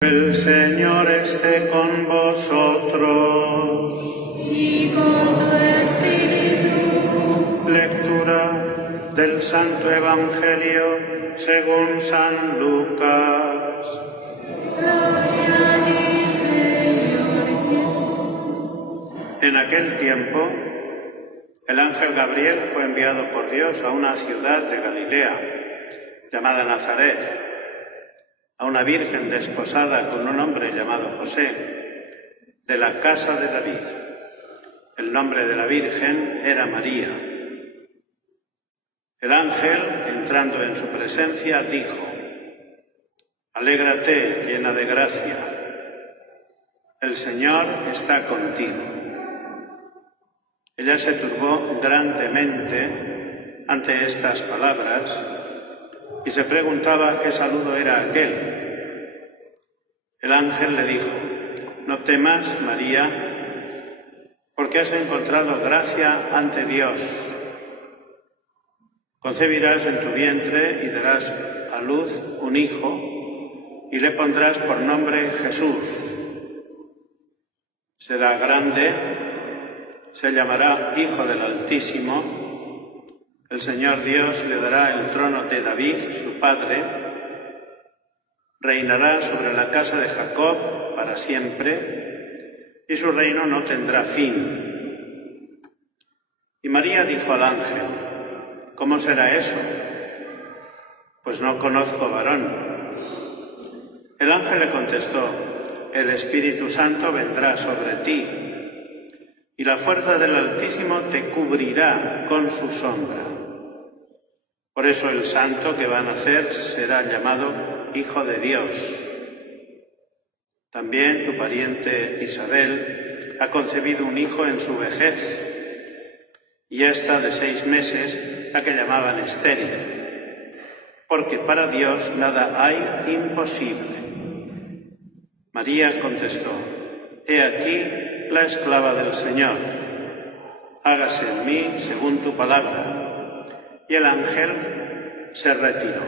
El Señor esté con vosotros. Y con tu espíritu. Lectura del Santo Evangelio según San Lucas. Gloria a ti, Señor. En aquel tiempo, el ángel Gabriel fue enviado por Dios a una ciudad de Galilea, llamada Nazaret, a una virgen desposada con un hombre llamado José, de la casa de David. El nombre de la virgen era María. El ángel, entrando en su presencia, dijo: «Alégrate, llena de gracia, el Señor está contigo». Ella se turbó grandemente ante estas palabras y se preguntaba qué saludo era aquel. El ángel le dijo: «No temas, María, porque has encontrado gracia ante Dios. Concebirás en tu vientre y darás a luz un hijo y le pondrás por nombre Jesús. Será grande, se llamará Hijo del Altísimo. El Señor Dios le dará el trono de David, su padre. Reinará sobre la casa de Jacob para siempre, y su reino no tendrá fin». Y María dijo al ángel: «¿Cómo será eso? Pues no conozco varón». El ángel le contestó: «El Espíritu Santo vendrá sobre ti, y la fuerza del Altísimo te cubrirá con su sombra. Por eso el santo que va a nacer será llamado Hijo de Dios. También tu pariente Isabel ha concebido un hijo en su vejez, y esta de 6 meses, la que llamaban estéril, porque para Dios nada hay imposible». María contestó: «He aquí la esclava del Señor, hágase en mí según tu palabra». Y el ángel se retiró.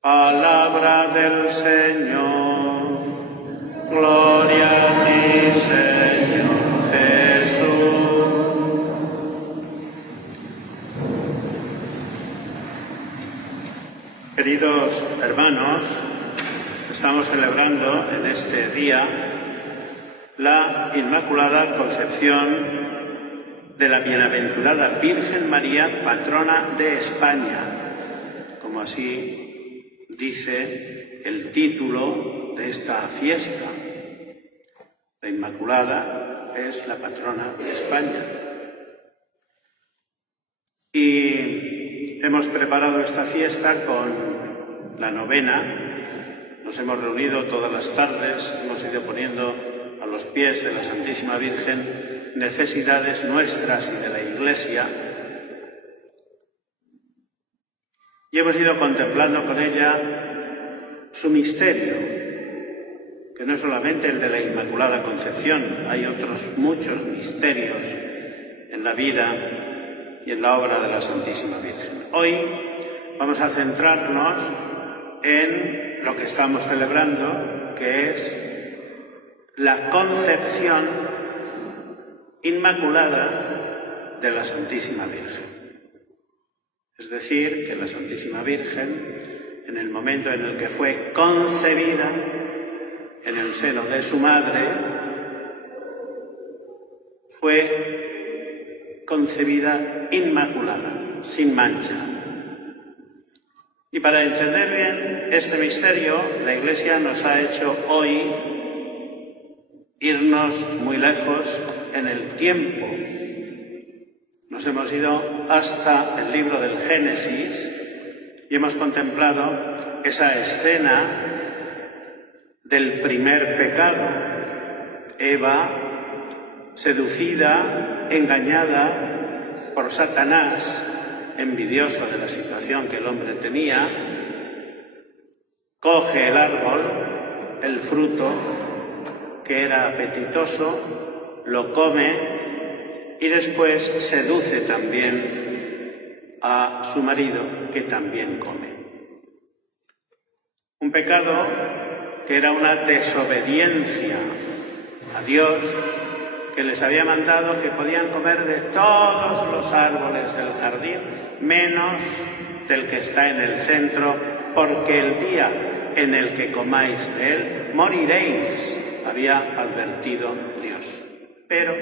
Palabra del Señor. Gloria a ti, Señor Jesús. Queridos hermanos, estamos celebrando en este día la Inmaculada Concepción de la Bienaventurada Virgen María, patrona de España, como así dice el título de esta fiesta. La Inmaculada es la patrona de España. Y hemos preparado esta fiesta con la novena. Nos hemos reunido todas las tardes, hemos ido poniendo a los pies de la Santísima Virgen necesidades nuestras y de la Iglesia, y hemos ido contemplando con ella su misterio, que no es solamente el de la Inmaculada Concepción. Hay otros muchos misterios en la vida y en la obra de la Santísima Virgen. Hoy vamos a centrarnos en lo que estamos celebrando, que es la concepción inmaculada de la Santísima Virgen. Es decir, que la Santísima Virgen, en el momento en el que fue concebida en el seno de su madre, fue concebida inmaculada, sin mancha. Y para entender bien este misterio, la Iglesia nos ha hecho hoy irnos muy lejos en el tiempo. Nos hemos ido hasta el libro del Génesis y hemos contemplado esa escena del primer pecado. Eva, seducida, engañada por Satanás, envidioso de la situación que el hombre tenía, coge el árbol, el fruto, que era apetitoso, lo come y después seduce también a su marido, que también come. Un pecado que era una desobediencia a Dios, que les había mandado que podían comer de todos los árboles del jardín, menos del que está en el centro, porque el día en el que comáis de él, moriréis, había advertido Dios. Pero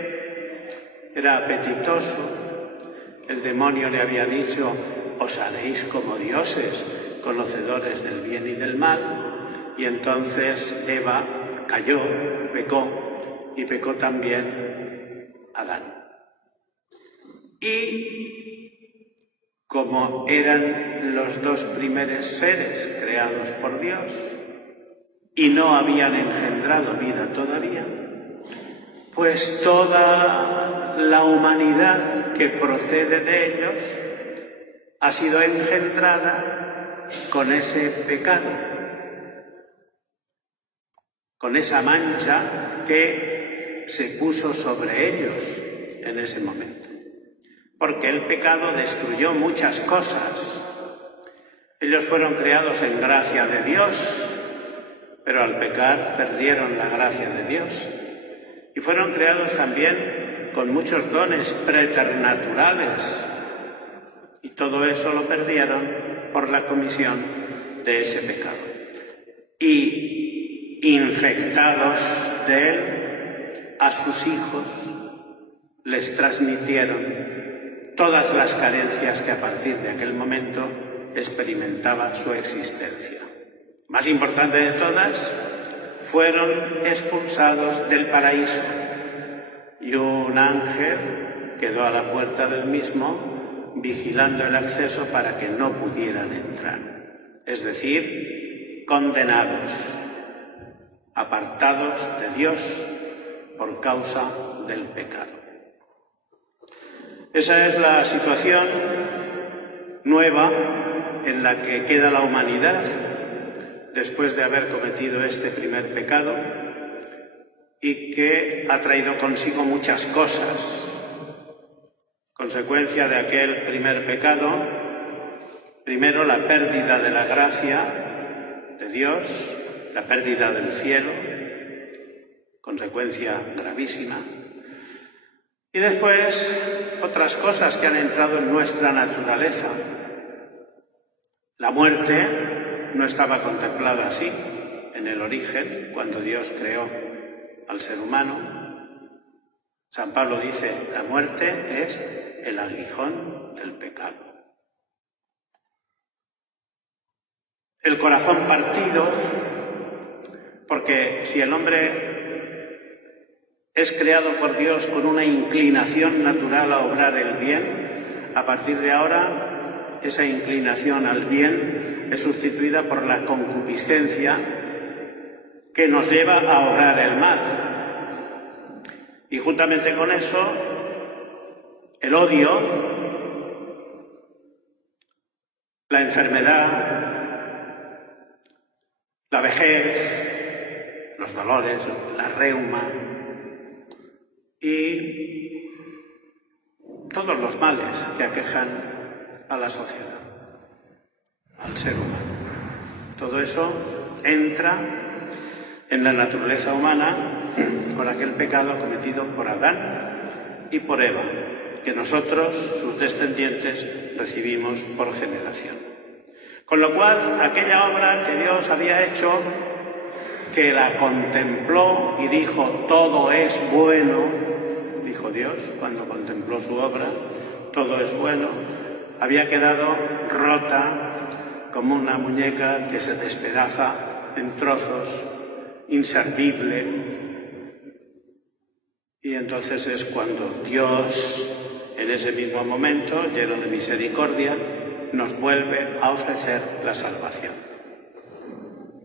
era apetitoso, el demonio le había dicho: os haréis como dioses, conocedores del bien y del mal, y entonces Eva cayó, pecó, y pecó también Adán. Y como eran los dos primeros seres creados por Dios y no habían engendrado vida todavía, pues toda la humanidad que procede de ellos ha sido engendrada con ese pecado, con esa mancha que se puso sobre ellos en ese momento. Porque el pecado destruyó muchas cosas. Ellos fueron creados en gracia de Dios, pero al pecar perdieron la gracia de Dios. Y fueron creados también con muchos dones preternaturales. Y todo eso lo perdieron por la comisión de ese pecado. Y infectados de él, a sus hijos les transmitieron todas las carencias que a partir de aquel momento experimentaba su existencia. Más importante de todas, fueron expulsados del paraíso y un ángel quedó a la puerta del mismo vigilando el acceso para que no pudieran entrar. Es decir, condenados, apartados de Dios por causa del pecado. Esa es la situación nueva en la que queda la humanidad después de haber cometido este primer pecado y que ha traído consigo muchas cosas. Consecuencia de aquel primer pecado, primero la pérdida de la gracia de Dios, la pérdida del cielo, consecuencia gravísima. Y después, otras cosas que han entrado en nuestra naturaleza. La muerte no estaba contemplada así en el origen, cuando Dios creó al ser humano. San Pablo dice: la muerte es el aguijón del pecado. El corazón partido, porque si el hombre es creado por Dios con una inclinación natural a obrar el bien, a partir de ahora esa inclinación al bien es sustituida por la concupiscencia que nos lleva a obrar el mal. Y juntamente con eso, el odio, la enfermedad, la vejez, los dolores, la reuma, y todos los males que aquejan a la sociedad, al ser humano. Todo eso entra en la naturaleza humana por aquel pecado cometido por Adán y por Eva, que nosotros, sus descendientes, recibimos por generación. Con lo cual, aquella obra que Dios había hecho, que la contempló y dijo: todo es bueno, dijo Dios cuando contempló su obra, todo es bueno, había quedado rota como una muñeca que se despedaza en trozos, inservible. Y entonces es cuando Dios, en ese mismo momento, lleno de misericordia, nos vuelve a ofrecer la salvación.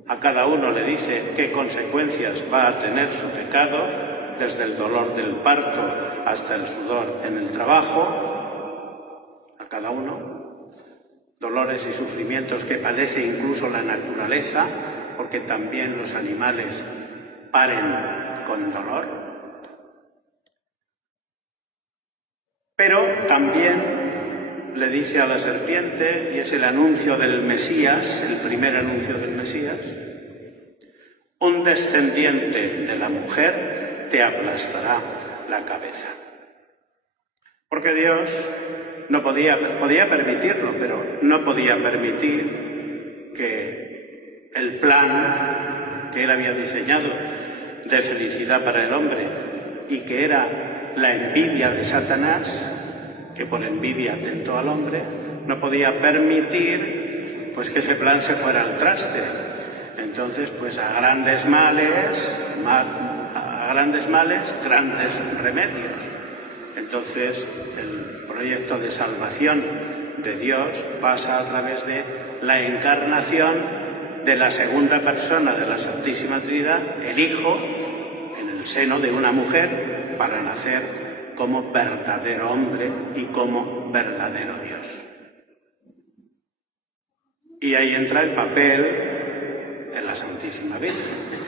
A cada uno le dice qué consecuencias va a tener su pecado, desde el dolor del parto hasta el sudor en el trabajo, a cada uno, dolores y sufrimientos que padece incluso la naturaleza, porque también los animales paren con dolor. Pero también le dice a la serpiente, y es el anuncio del Mesías, el primer anuncio del Mesías: un descendiente de la mujer te aplastará la cabeza. Porque Dios no podía permitirlo, pero no podía permitir que el plan que Él había diseñado de felicidad para el hombre y que era la envidia de Satanás, que por envidia tentó al hombre, no podía permitir pues que ese plan se fuera al traste. Entonces, pues a grandes males, grandes remedios. Entonces, el proyecto de salvación de Dios pasa a través de la encarnación de la segunda persona de la Santísima Trinidad, el Hijo, en el seno de una mujer, para nacer como verdadero hombre y como verdadero Dios. Y ahí entra el papel de la Santísima Virgen.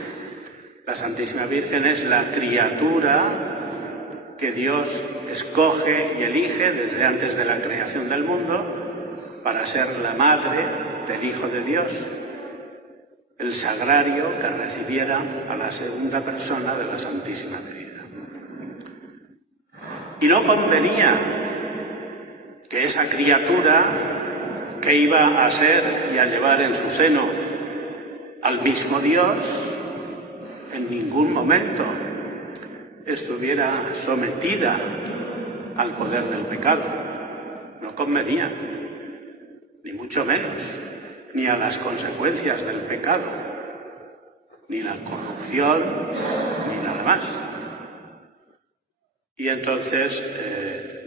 La Santísima Virgen es la criatura que Dios escoge y elige desde antes de la creación del mundo para ser la madre del Hijo de Dios, el sagrario que recibiera a la segunda persona de la Santísima Trinidad. Y no convenía que esa criatura que iba a ser y a llevar en su seno al mismo Dios en ningún momento estuviera sometida al poder del pecado. No convenía, ni mucho menos, ni a las consecuencias del pecado, ni la corrupción, ni nada más. Y entonces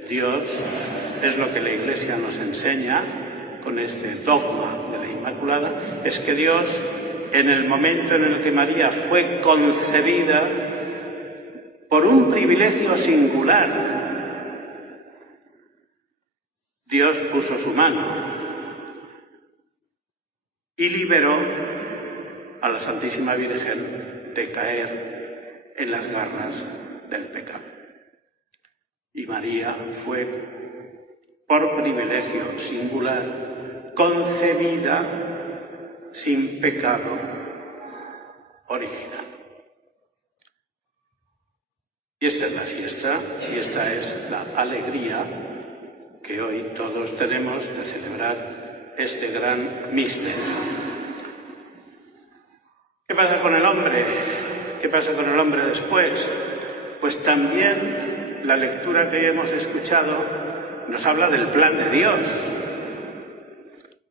Dios, es lo que la Iglesia nos enseña con este dogma de la Inmaculada, es que Dios, en el momento en el que María fue concebida, por un privilegio singular, Dios puso su mano y liberó a la Santísima Virgen de caer en las garras del pecado. Y María fue, por privilegio singular, concebida sin pecado original. Y esta es la fiesta, y esta es la alegría que hoy todos tenemos de celebrar este gran misterio. ¿Qué pasa con el hombre? ¿Qué pasa con el hombre después? Pues también la lectura que hemos escuchado nos habla del plan de Dios.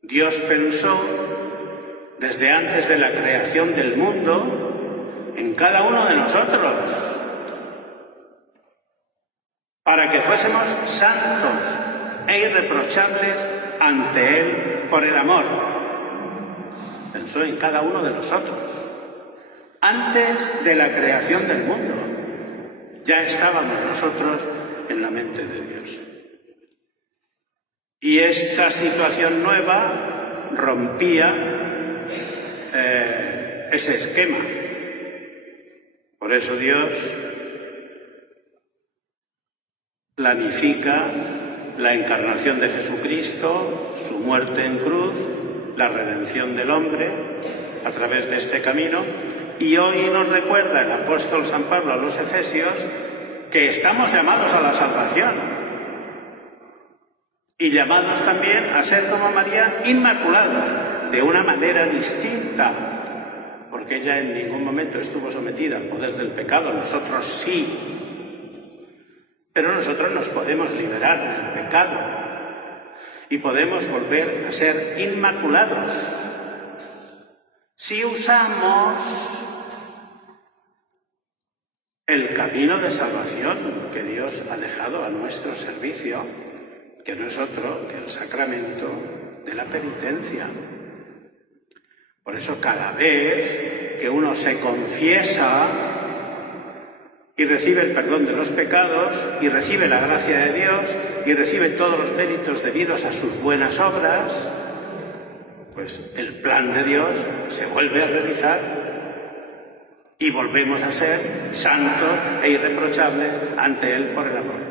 Dios pensó desde antes de la creación del mundo en cada uno de nosotros, para que fuésemos santos e irreprochables ante Él por el amor. Pensó en cada uno de nosotros. Antes de la creación del mundo, ya estábamos nosotros en la mente de Dios. Y esta situación nueva rompía ese esquema. Por eso Dios planifica la encarnación de Jesucristo, su muerte en cruz, la redención del hombre a través de este camino. Y hoy nos recuerda el apóstol San Pablo a los Efesios que estamos llamados a la salvación y llamados también a ser como María inmaculados, de una manera distinta, porque ella en ningún momento estuvo sometida al poder del pecado, nosotros sí. Pero nosotros nos podemos liberar del pecado y podemos volver a ser inmaculados si usamos el camino de salvación que Dios ha dejado a nuestro servicio, que no es otro que el sacramento de la penitencia. Por eso cada vez que uno se confiesa y recibe el perdón de los pecados, y recibe la gracia de Dios, y recibe todos los méritos debidos a sus buenas obras, pues el plan de Dios se vuelve a realizar y volvemos a ser santos e irreprochables ante Él por el amor.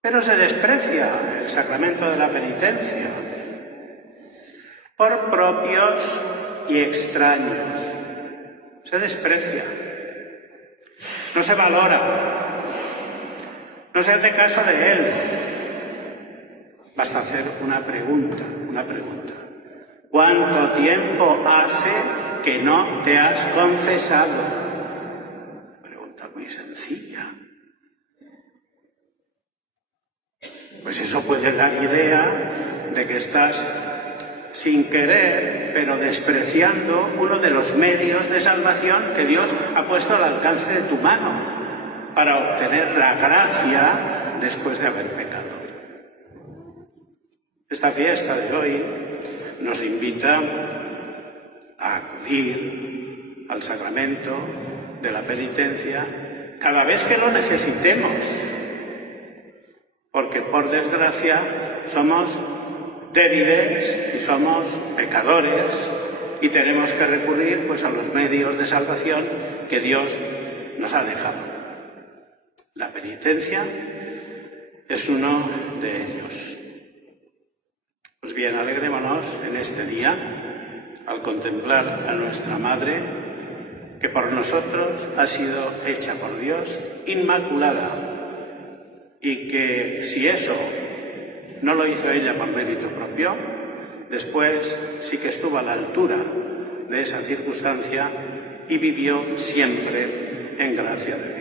Pero se desprecia el sacramento de la penitencia por propios y extraños. Se desprecia, no se valora, no se hace caso de él. Basta hacer una pregunta. ¿Cuánto tiempo hace que no te has confesado? Pregunta muy sencilla. Pues eso puede dar idea de que estás sin querer, pero despreciando uno de los medios de salvación que Dios ha puesto al alcance de tu mano para obtener la gracia después de haber pecado. Esta fiesta de hoy nos invita a acudir al sacramento de la penitencia cada vez que lo necesitemos, porque por desgracia somos débiles y somos pecadores y tenemos que recurrir pues a los medios de salvación que Dios nos ha dejado. La penitencia es uno de ellos. Pues bien, alegrémonos en este día al contemplar a nuestra Madre, que por nosotros ha sido hecha por Dios inmaculada, y que si eso no lo hizo ella por mérito propio, después sí que estuvo a la altura de esa circunstancia y vivió siempre en gracia de Dios.